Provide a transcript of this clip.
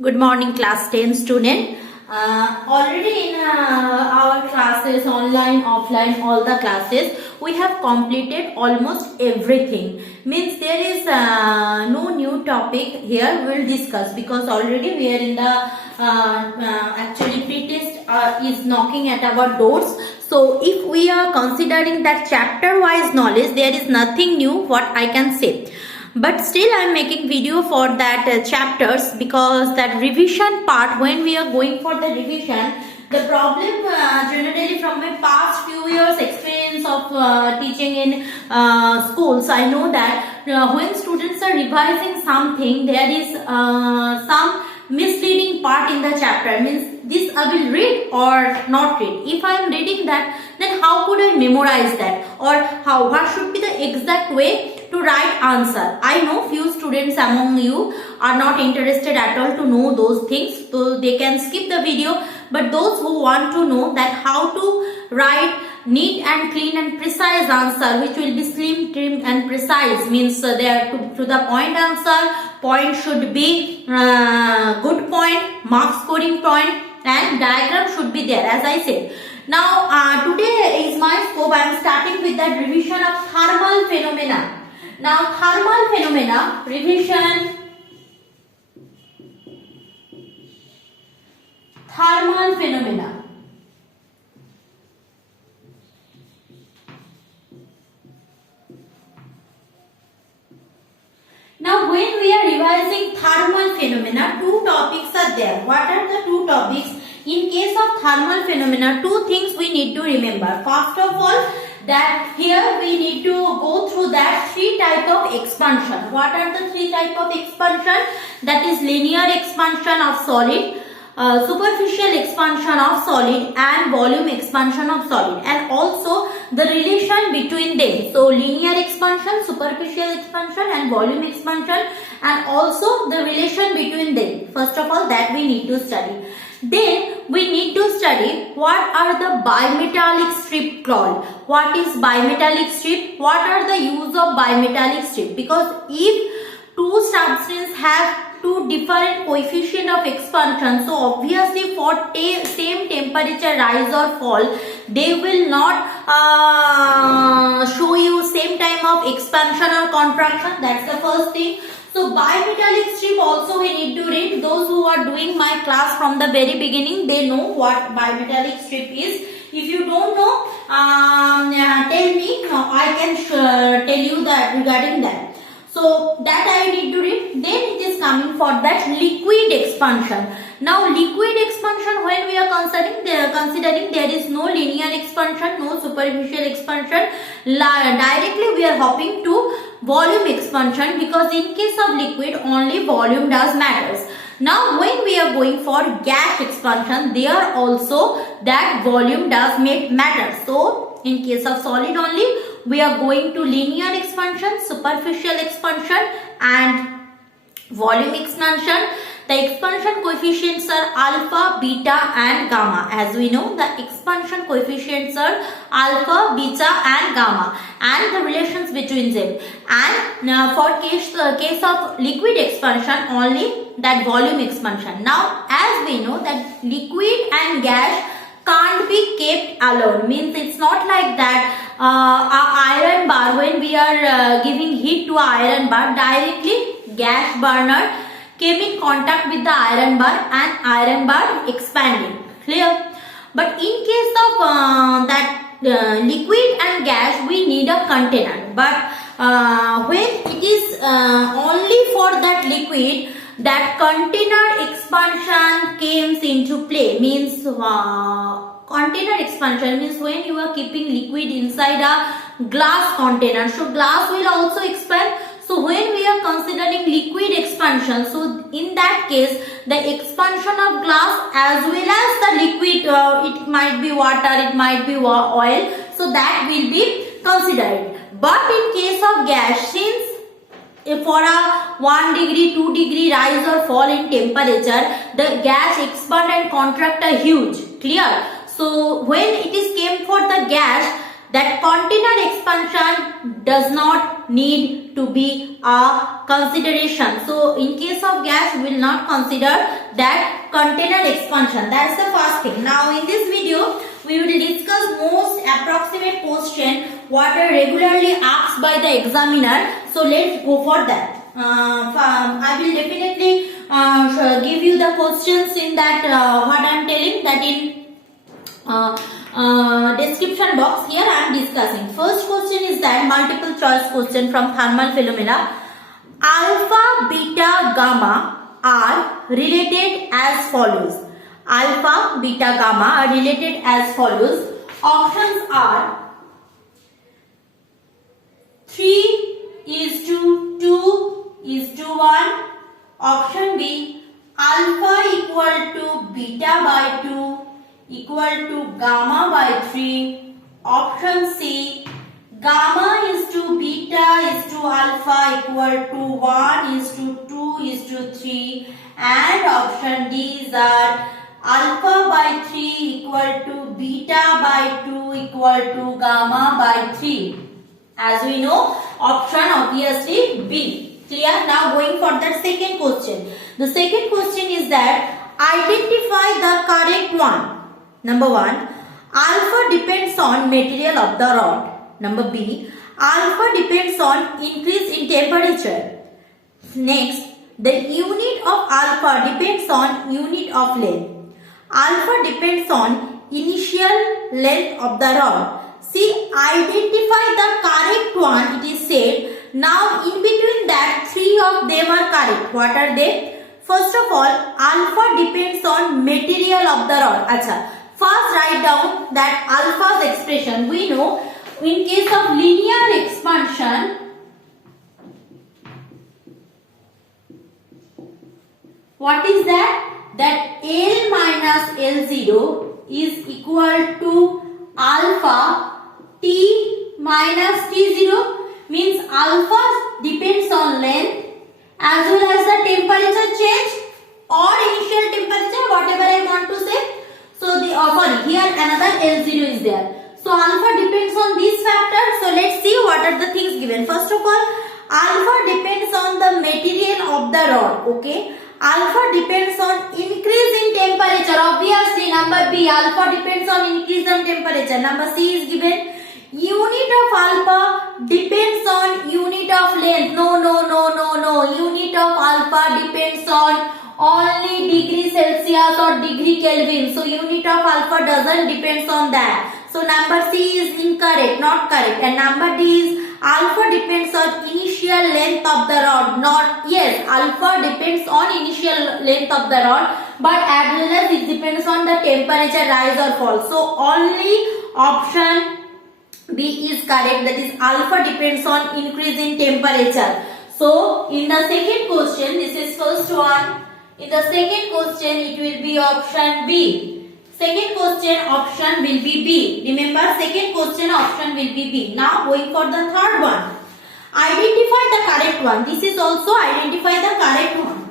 Good morning, class 10 student. Already in our classes, online, offline, all the classes, we have completed almost everything. Means there is no new topic here we will discuss, because already we are in the actually pre-test is knocking at our doors. So if we are considering that chapter wise knowledge, there is nothing new what I can say. But still I am making video for that chapters, because that revision part, when we are going for the revision, the problem generally from my past few years experience of teaching in schools, I know that when students are revising something, there is some misleading part in the chapter. Means this I will read or not read. If I am reading that, then how could I memorize that, or what should be the exact way to write answer. I know few students among you are not interested at all to know those things, so they can skip the video. But those who want to know that how to write neat and clean and precise answer, which will be slim, trim and precise, means they are to the point answer, point should be good point, mark scoring point, and diagram should be there, as I said. Now today is my scope. I am starting with that revision of thermal phenomena. Now thermal phenomena revision. Thermal phenomena. Now when we are revising thermal phenomena, two topics are there. What are the two topics? In case of thermal phenomena, two things we need to remember. First of all, that here we need to go through that three type of expansion. What are the three type of expansion? That is linear expansion of solid, superficial expansion of solid, and volume expansion of solid, and also the relation between them. So linear expansion, superficial expansion and volume expansion, and also the relation between them. First of all, that we need to study. Then we need to study what are the bimetallic strip called. What is bimetallic strip? What are the use of bimetallic strip? Because if two substances have two different coefficient of expansion, so obviously for same temperature rise or fall, they will not show you same time of expansion or contraction. That's the first thing. So bimetallic strip also we need to read. Those who are doing my class from the very beginning, they know what bimetallic strip is. If you don't know, tell me. I can tell you that regarding that. So that I need to read. Then it is coming for that liquid expansion. Now liquid expansion, when we are considering there is no linear expansion, no superficial expansion. Directly we are hopping to volume expansion, because in case of liquid only volume does matters. Now when we are going for gas expansion, there also that volume does matter. So in case of solid only, we are going to linear expansion, superficial expansion and volume expansion. The expansion coefficients are alpha, beta and gamma. As we know, the expansion coefficients are alpha, beta and gamma, and the relations between them. And for case of liquid expansion only, that volume expansion. Now as we know that liquid and gas can't be kept alone. Means it's not like that iron bar, when we are giving heat to iron bar, directly gas burner came in contact with the iron bar and iron bar expanded. Clear? But in case of that liquid and gas, we need a container. But when it is only for that liquid, that container expansion comes into play. Means container expansion means when you are keeping liquid inside a glass container, so glass will also expand. So when we are considering liquid expansion, so in that case the expansion of glass as well as the liquid, it might be water, it might be oil, so that will be considered. But in case of gas, since for a 1 degree, 2 degree rise or fall in temperature, the gas expand and contract are huge. Clear? So when it is came for the gas, that container expansion does not need to be a consideration. So in case of gas, we will not consider that container expansion. That's the first thing. Now in this video, we will discuss most approximate question what are regularly asked by the examiner. So let's go for that. I will definitely give you the questions in that what I am telling, that in description box. Here I am discussing. First question is that multiple choice question from thermal phenomena. Alpha, beta, gamma are related as follows. Alpha, beta, gamma are related as follows. Options are 3:2:1. Option B, alpha equal to beta by 2 equal to gamma by 3. Option C, gamma is to beta is to alpha equal to 1 is to 2 is to 3. And option D is that alpha by 3 equal to beta by 2 equal to gamma by 3. As we know, option obviously B. Clear? Now going for the second question. The second question is that identify the correct one. Number 1, alpha depends on material of the rod. Number B, alpha depends on increase in temperature. Next, the unit of alpha depends on unit of length. Alpha depends on initial length of the rod. See, identify the correct one, it is said. Now, in between that, 3 of them are correct. What are they? First of all, alpha depends on material of the rod. Acha. First, write down that alpha's expression. We know, in case of linear expansion, what is that? That L minus L0 is equal to alpha T minus T0. Means alpha depends on length as well as the temperature change or initial temperature, whatever I want to say. So the here another L0 is there. So alpha depends on these factors. So let's see what are the things given. First of all, alpha depends on the material of the rod. Okay. Alpha depends on increase in temperature. Obviously, number B, alpha depends on increase in temperature. Number C is given. Unit of alpha depends on unit of length. No. Unit of alpha depends on only degree Celsius or degree Kelvin. So unit of alpha doesn't depends on that. So number C is incorrect, not correct. And number D is alpha depends on initial length of the rod. Not, yes, alpha depends on initial length of the rod, but as well as it depends on the temperature rise or fall. So only option B is correct, that is alpha depends on increase in temperature. So in the second question, this is first one. In the second question, it will be option B. Second question option will be B. Remember, second question option will be B. Now going for the third one. Identify the correct one. This is also identify the correct one.